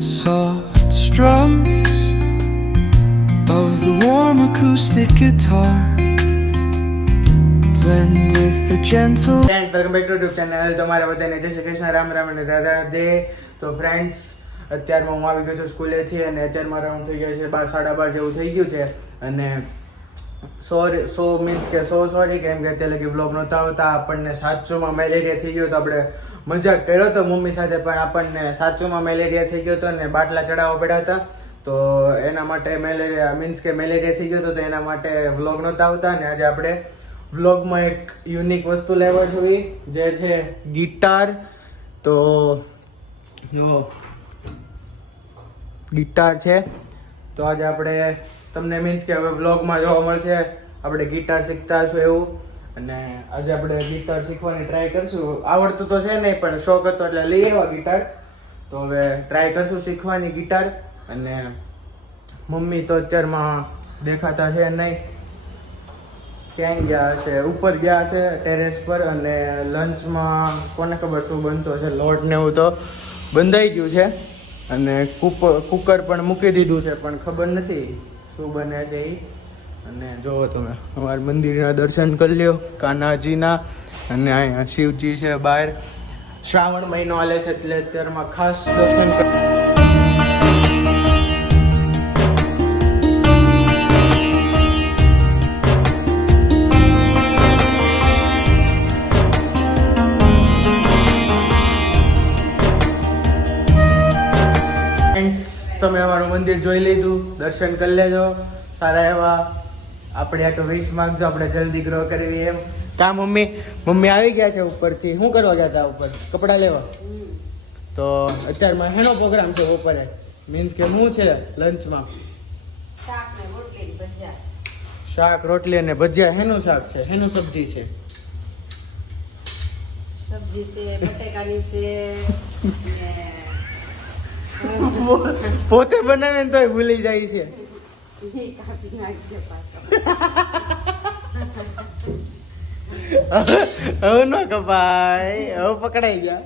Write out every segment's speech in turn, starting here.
Soft strums of the warm acoustic guitar blend with the gentle. Friends, welcome back to YouTube channel. તમારા બધાને જય શ્રી કૃષ્ણ, રામ રામ અને રાધે રાધે. તો friends, અત્યારમાં હું આવી ગયો છું સ્કૂલેથી અને અત્યારમાં રાઉન્ડ થઈ ગયો છે 12:30 જેવું થઈ ગયું છે. અને સોરી કેમ કે અત્યારે લગી વ્લોગ નહોતા આવતા. આપણને સાચુંમાં મેલેરિયા થઈ ગયો તો આપણે મજાક કર્યો હતો મમ્મી સાથે, પણ આપણને સાચુંમાં મેલેરિયા થઈ ગયો હતો અને બાટલા ચડાવવા પડ્યા હતા. તો એના માટે મેલેરિયા થઈ ગયો હતો, તો એના માટે વ્લોગ નહોતા આવતા. અને આજે આપણે વ્લોગમાં એક યુનિક વસ્તુ લેવા જોઈએ, જે છે ગિટાર. તો જો ગિટાર છે, તો આજે આપણે તમને કે હવે વ્લોગમાં જોવા મળશે આપણે ગિટાર શીખતા હશું એવું. અને આજે આપણે ગિટાર શીખવાની ટ્રાય કરશું. આવડતું તો છે નહીં, પણ શોખ હતો એટલે લઈ આવ્યા ગિટાર. તો હવે ટ્રાય કરશું શીખવાની ગિટાર. અને મમ્મી તો અત્યારમાં દેખાતા છે નહીં, ક્યાંય ગયા છે, ઉપર ગયા છે ટેરેસ પર. અને લંચમાં કોને ખબર શું બનતો છે, લોટ ને એવું તો બંધાઈ ગયું છે. અને કુકર પણ મૂકી દીધું છે, પણ ખબર નથી શું બને છે એ. અને જોવો તમે અમારા મંદિરના દર્શન કરી લ્યો કાનાજીના. અને અહીંયા શિવજી છે બહાર. શ્રાવણ મહિનો હાલે છે એટલે અત્યારમાં ખાસ દર્શન તમે અમારું મંદિર જોઈ લીધું, દર્શન કરી લેજો સારા એવા. આપણે આ તો 20 માંગજો, આપણે જલ્દી ગ્રો કરવી એમ. કા મમ્મી આવી ગયા છે ઉપરથી. શું કરવા ગયા હતા ઉપર? કપડાં લેવા. તો અત્યારમાં હેનો પ્રોગ્રામ છે બપોરે? મીન્સ કે શું છે લંચમાં? શાક રોટલી અને ભજીયા. હેનું શાક છે, હેનું સબ્જી છે? સબ્જી છે બટેકાની છે. પોતે બનાવે ને તોય ભૂલી જાય છે. હવે નો કપાય, હવે પકડાઈ ગયા.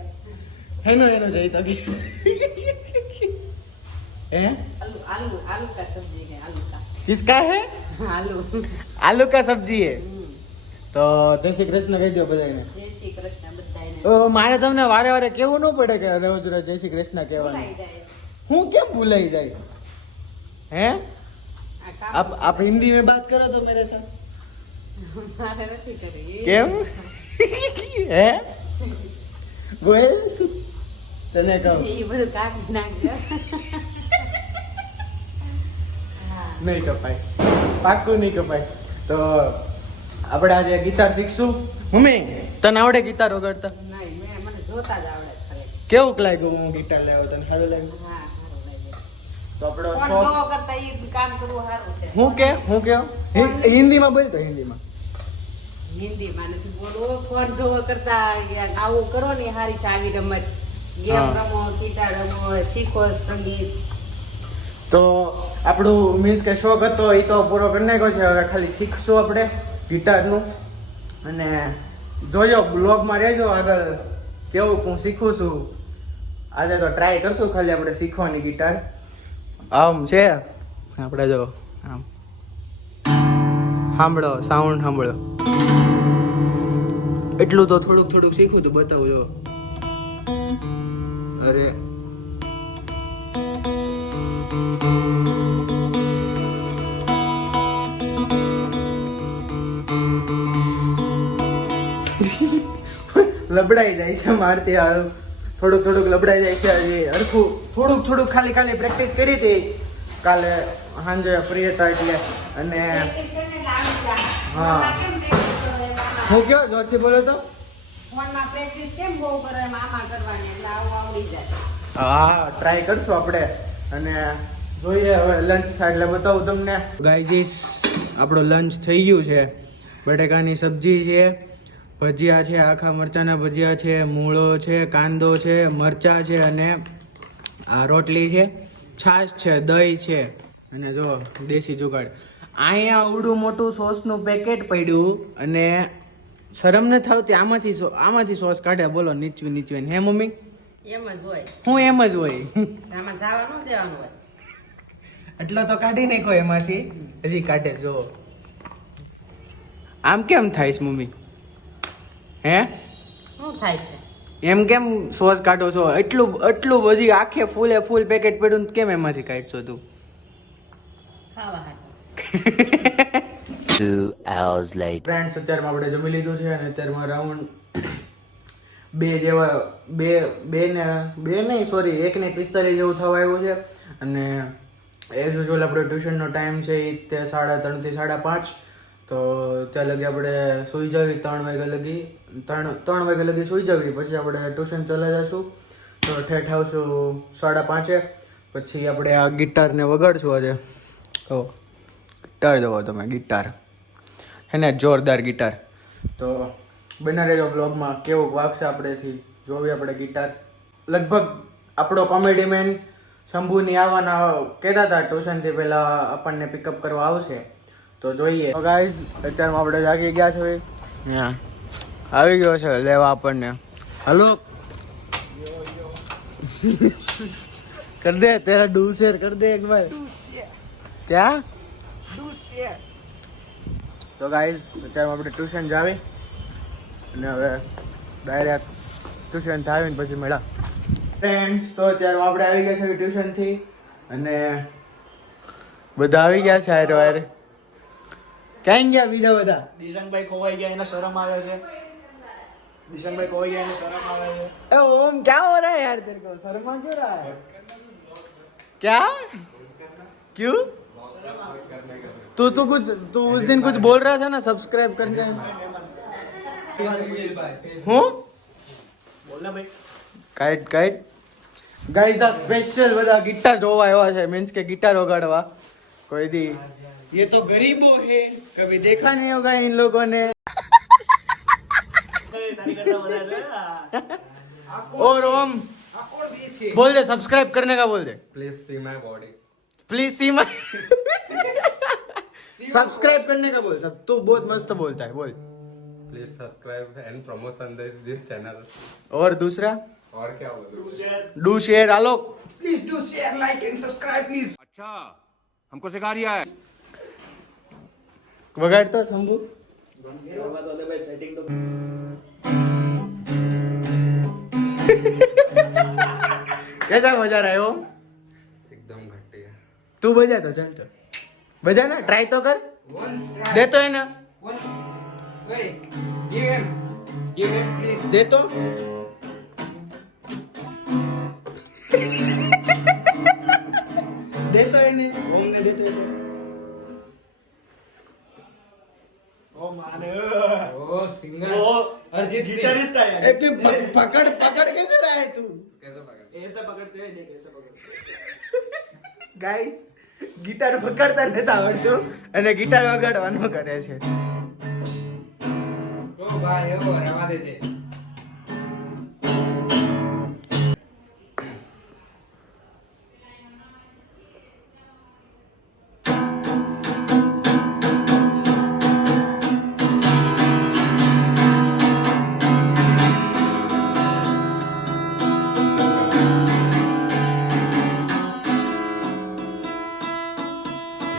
એનો જઈ તો आलू का सब्जी है. आलू का किसका है? आलू का सब्जी है. તો જય શ્રી કૃષ્ણ કહી દો બધાને. जय श्री कृष्ण बधाने. મારે તમને વારે કેવું ન પડે કે રોજ જય શ્રી કૃષ્ણ કહેવાનું. હું કેમ ભૂલાઈ જાય? હે आप हिंदी में बात करो तो मेरे साथ. કેમ? હે બોલ, તને કહું નહીં કપાય, પાક્કું નહીં કપાય. તો આપણે આજે ગિટાર શીખશું. મમ્મી તને આવડે ગિટાર વગાડતા? નહીં, મને જોતા જ આવડે. કેવું લાગ્યું હું ગિટાર લેવો? તને સારું લાગ્યું? તો આપણો હું કે હિન્દીમાં બોલતો. હિન્દીમાં નથી બોલવું. ફોન જોવો કરતા આવું કરો ને હારી છે આવી રમત. ગેમ રમો, ગિટાર રમો, શીખો સંગીત. તો આપણું મીન્સ કે શોખ હતો એ તો પૂરો કરી નાખ્યો છે. હવે ખાલી શીખશું આપણે ગિટારનું. અને જોજો બ્લોગમાં રહેજો આગળ કેવું હું શીખું છું. આજે તો ટ્રાય કરશું ખાલી આપણે શીખવાની ગિટાર. આમ છે આપણે જો આમ સાંભળો, સાઉન્ડ સાંભળો. એટલું તો થોડુંક શીખું તો બતાવું જો. અરે લબડાઈ જાય છે મારતી આળું. થોડુંક લબડાઈ જાય છે. હરખું થોડુંક ખાલી પ્રેક્ટિસ કરી હતી કાલે સાંજે ફ્રી હતા એટલે. અને હા હું કયો જોરથી બોલો તો. હા ટ્રાય કરશું આપણે. અને જોઈએ હવે લંચ થાય એટલે બતાવું તમને. ગાઈઝ આપણો લંચ થઈ ગયું છે. બટેકાની સબ્જી છે, ભજીયા છે, આખા મરચાના ભજીયા છે, મૂળો છે, કાંદો છે, મરચા છે અને આ રોટલી છે, છાશ છે, દહીં છે અને જો દેશી જુગાડ. અહીંયા આવડું મોટું સોસનું પેકેટ પડ્યું અને શરમ ન થાવતી આમાંથી સોસ કાઢે બોલો નીચવી હે મમ્મી એમ જ હોય હું એમ જ હોય આમાં જવા ન દેવાનું હોય એટલો તો કાઢી નાખો એમાંથી હજી કાઢે જો આમ કેમ થાય છે મમ્મી હે શું થાય છે એમ કેમ સોસ કાઢો છો એટલું હજી આખે ફૂલ પેકેટ પડ્યું ને કેમ એમાંથી કાઢશો તું ખાવા હાટું 2 hours later. ફ્રેન્ડ્સ અત્યારમાં આપણે જમી લીધું છે અને અત્યારમાં રાઉન્ડ બે નહીં સોરી 1:45 જેવું થવા આવ્યું છે અને એઝ યુઝ્યુઅલ આપણો ટ્યુશનનો ટાઈમ છે એ તે 3:30 થી 5:30 તો ત્યાં લગી આપણે સૂઈ જવી 3 વાગ્યા લગી 3 વાગ્યા લગી સૂઈ જવી પછી આપણે ટ્યુશન ચલા જશું તો ઠેઠ આવશું 5:30 પછી આપણે આ ગિટારને વગાડશું આજે ઓ ગિટાર જવો તમે ગિટાર હે ને જોરદાર ગિટાર તો બના રહેજો બ્લોગમાં કેવું વાગશે આપણેથી જોવી આપણે ગિટાર લગભગ આપણો કોમેડી મેન શંભુની આવવાના કહેતા હતા ટ્યુશનથી પહેલાં આપણને પિકઅપ કરવા આવશે તો જોઈએ તો ગાઈઝ અત્યારમાં આપણે જાગી ગયા છે હા આવી ગયો છે લેવા આપણને હલો કર દે તેરા ડू शेयर कर दे एक बार क्या તો ગાઈઝ અત્યારે આપણે ટ્યુશન જાવી અને હવે ડાયરેક્ટ ટ્યુશન થાય ને પછી મળ્યા ફ્રેન્ડ્સ તો અત્યારે આપણે આવી ગયા છે ટ્યુશનથી અને બધા આવી ગયા છે હારે હારે ક્યાં ગયા બીજા બધા દિશનભાઈ ખોવાઈ ગયા એને શરમ આવે છે દિશનભાઈ ખોવાઈ ગયા એને શરમ આવે છે ए ओम क्या हो रहा है यार तेरे को शर्मा क्यों रहा है क्या क्यों तू उस दिन कुछ बोल रहा था ना सब्सक्राइब करने હું બોલને ભાઈ કાઈટ ગાઈઝ આ સ્પેશિયલ બધા ગિટાર જોવા આવ્યા છે મીન્સ કે ગિટાર વગાડવા કોઈ દી ये तो गरीबो है कभी देखा नहीं होगा इन लोगों ने તારી કરતા વધારે और ओम बोल दे सब्सक्राइब करने का बोल दे Please see my body. Please see my subscribe करने का बोल सब तू बहुत मस्त बोलता है बोल Please subscribe and promotion this channel. और दूसरा और क्या बोलूं? डू शेयर आलोक अच्छा हमको सिखा रिया है वगाड़ता शंभू ભાઈ સેટિંગ તો कैसा मजा रहा है वो एकदम घटिया. तू बजा तो चल तो बजा ना ट्राई तो कर दे तो है ना दे तो दे तो है ने ओम ने दे तो ઓ માને ओ सिंगर ઓ અરજીત ગિટારિસ્ટ है यार पकड़ कैसे रहा है तू ऐसे पकड़ते हैं देख ऐसे पकड़ते ગાઈસ ગિટાર પકડતા નથી આવડતું અને ગિટાર વગાડવાનું કરે છે ઓ ભાઈ ઓ રવા દે છે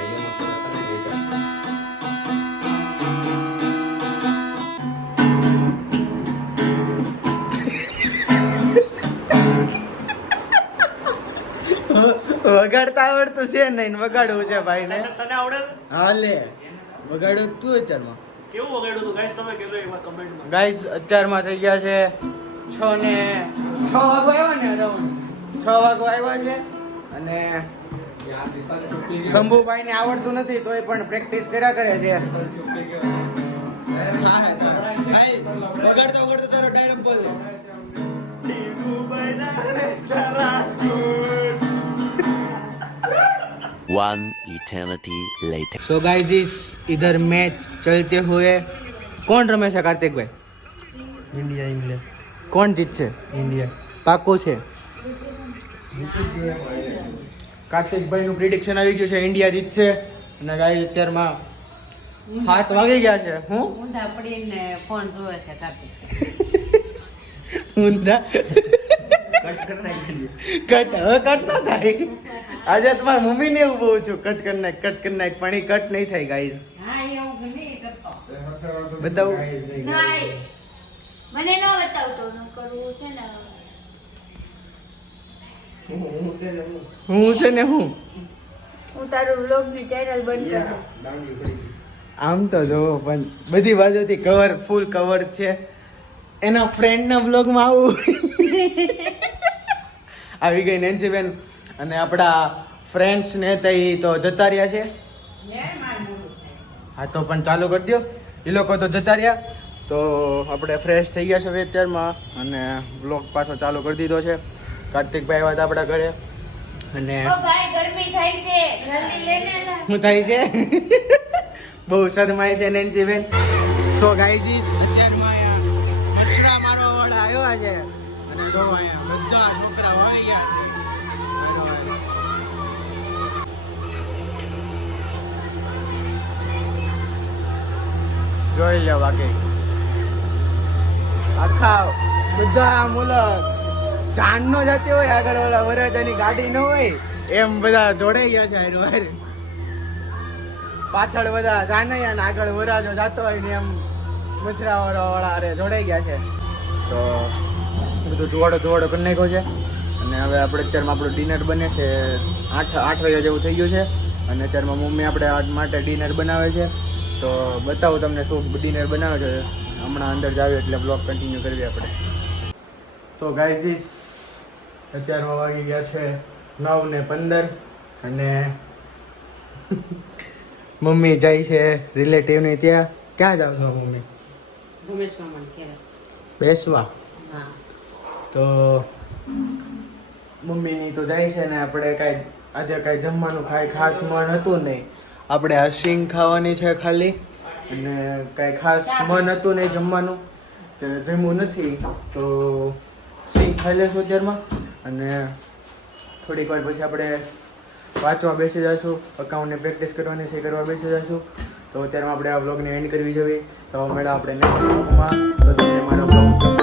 ये मत करता नहीं कर. વગાડતા આવડતું છે નહીં ને વગાડવું છે ભાઈ ને તને આવડે હા લે વગાડ્યું તું અત્યારમાં કેવું વગાડ્યું તું ગાઈસ તમે કહેજો એકવાર કમેન્ટમાં ગાઈસ અત્યારમાં થઈ ગયા છે 6 વાગવા આવ્યા ને અરાઉન્ડ 6 વાગવા આવ્યા છે અને यहाँ दिशा ने चुप्पी की. શંભુભાઈ ને આવડતું નથી તોય પણ પ્રેક્ટિસ કર્યા કરે છે चुप्पी की. વગાડતા વગાડતા તારો ડાયલોગ બોલ દે One eternity later. So guys इस इधर मैच चलते हुए कौन रमे છે કાર્તિક ભાઈ ઇન્ડિયા ઇંગ્લેન્ડ કોણ જીતશે ઇન્ડિયા પાકું છે કાર્તિકભાઈ નું પ્રિડિક્શન આવી ગયું છે ઇન્ડિયા જીતશે અને ગાઈસ અત્યારમાં 7 વાગી ગયા છે. હું ઊંધા પડીને ફોન જોવે છે કાર્તિક. ઊંધા કટ હવે કટ ન થાય. આજે તમારા મમ્મી ને એવું બહુ છું કટ કરી નાખ પણ એ કટ નહીં થાય ગાઈઝ. હા એવું નહીં કરતો. બતાવું નહીં મને ન બતાવતો ન કરવું છે ને હું છે ને હું હું તારું વ્લોગ ની ચેનલ બંધ કરીશ. આમ તો જોવો પણ બધી બાજુથી કવર ફૂલ કવર છે. એના ફ્રેન્ડ ના બ્લોગ માં આવું આવી ગઈ નેન્સી બેન અને આપણા ફ્રેન્ડ્સ ને તઈ તો જતા રહ્યા છે. હા તો પણ ચાલુ કરી દો. એ લોકો તો જતા રહ્યા તો આપણે ફ્રેશ થઈ ગયા છે હવે અત્યારમાં અને બ્લોગ પાછો ચાલુ કરી દીધો છે. કાર્તિકભાઈ આવ્યા હતા આપણા ઘરે અને ઓ ભાઈ ગરમી થાય છે જલ્દી લઈને જા. શું થાય છે બહુ શરમાય છે નેન્સી બેન. સો ગાઈઝ અત્યારમાં અહીંયા મચ્છરા મારવા વાળા આવ્યા છે અને જો અહીંયા બધા છોકરાઓ આવી ગયા છે. જોઈ લો બાકી આખા બધા મુલો જાન નો જતી હોય આગળ વાળા વરજાની ગાડી ન હોય એમ બધા જોડાઈ ગયા છે હારું હારું. પાછળ બધા જાનૈયા ને આગળ વરાજો જતો હોય ને એમ મચરા વાળા અરે જોડાઈ ગયા છે. તો બધું ધોવાડો કરી નાખ્યો છે અને હવે આપણે અત્યારમાં આપણું ડિનર બને છે. 8 વાગ્યા જેવું થઈ ગયું છે અને અત્યારમાં મમ્મી આપણે આજ માટે ડિનર બનાવે છે. તો બતાવું તમને શું ડિનર બનાવે છે. હમણાં અંદર જાવ એટલે બ્લોગ કન્ટિન્યુ કરવી આપણે. તો ગાઈઝીસ અત્યારમાં વાગી ગયા છે 9:15 અને મમ્મી જાય છે રિલેટિવની ત્યાં. ક્યાં જાવ છો મમ્મી? રમેશ મામા ને ઘેરે. બેસવા. હા તો મમ્મીની તો જાય છે ને આપણે કાંઈ આજે કાંઈ જમવાનું ખાસ મન હતું નહીં. આપણે આ સિંગ ખાવાની છે ખાલી અને કાંઈ ખાસ મન હતું નહીં જમવાનું તો જમ્યું નથી. તો સિંગ ખાઈ લેશું અત્યારમાં અને થોડીક વાર પછી આપણે વાંચવા બેસી જઈશું. અકાઉન્ટની પ્રેક્ટિસ કરવાની છે કરવા બેસી જઈશું. તો અત્યારમાં આપણે આ વ્લોગને એન્ડ કરવી જોઈએ. તો મેળા આપણે નેક્સ્ટ વ્લોગમાં તો તમને મારો વ્લોગ